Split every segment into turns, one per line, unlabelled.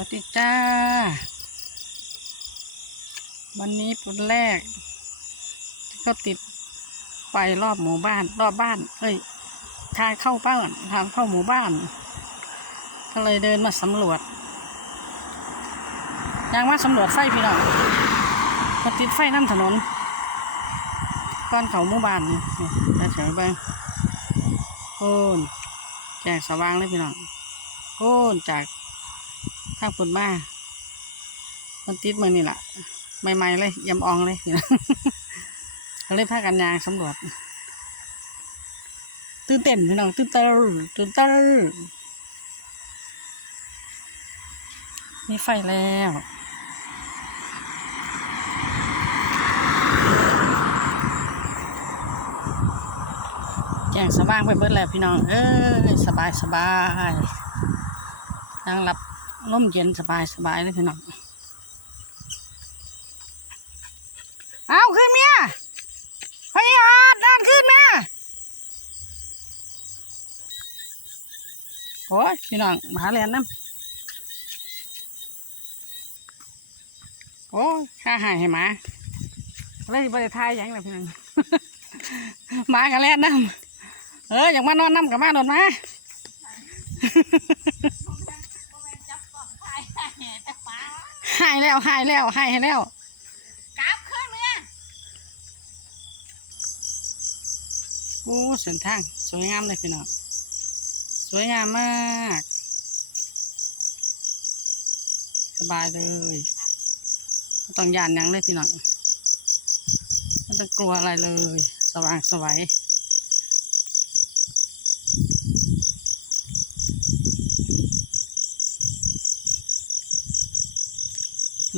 วัสดีจ้า วันนี้ปุนแรก ก็ติดไฟรอบหมู่บ้าน รอบบ้าน เอ้ย ทางเข้าบ้านทางเข้าหมู่บ้าน ก็เลยเดินมาสำรวจยังมาสำรวจไฟพี่น้องมาติดไฟน้ำถนนก้อนเขาหมู่บ้านนี่นี่แล้วเฉยเบิ้งโอ้นแจงสว่างเลยพี่น้องโอ้นจาก ทางปุ่นมามันติดมือนี่แหละใหม่ๆเลยยำอองเลยก็เลยพากันยางสำรวจตื่นเต้นพี่น้องตื่นเต้นตื่นเต้นมีไฟแล้วแจ้งสว่างไปเบิดแล้วพี่น้อง เอ้ยสบายสบายนั่งหลับ ลมเย็นสบายสบายเลยพี่น้อง เอาขึ้นเมียพยาดด้านขึ้นมียโอ้ยพี่น้องหมาเรียนน้ำโอ้ข้าหายให้หมาเลยบริทายยังเลยพี่น้องหมากันเลนน้ำเอออย่ากมานอนน้ำกับมานอนมา หายแล้วหายแล้วหายให้แล้ว
กลับขึ้นเมื่อ
โอ้เส้นทาง สวยงามเลยพี่น้องสวยงามมาก สบายเลยไม่ต้องยานหยังเลยพี่น้องไม่ต้องกลัวอะไรเลย สว่างสวัย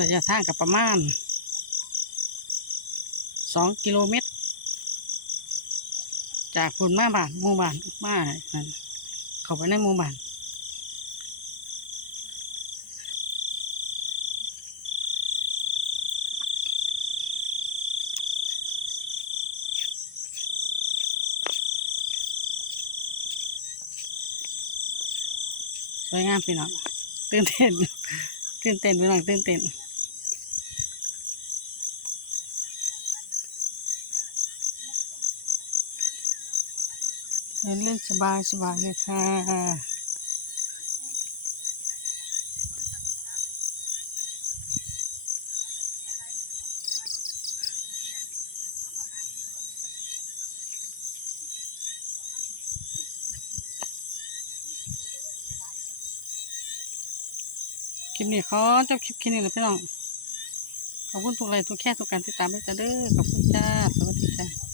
ระยะทางกับประมาณสองกิโลเมตร จากฝุ่นมาบ้านหมู่บ้านมานั่นเข้าไปในหมู่บ้านสวยงามพี่น้องตื่นเต้นตื่นเต้นพี่น้องตื่นเต้น เดินเล่นสบายสบายเลยค่ะ คลิปนี้ขอจบคลิปแค่นี้เลยพี่น้อง ขอบคุณทุกไลค์ทุกแค่ทุกการติดตามด้วยจ้าเด้อขอบคุณจ้า สวัสดีจ้า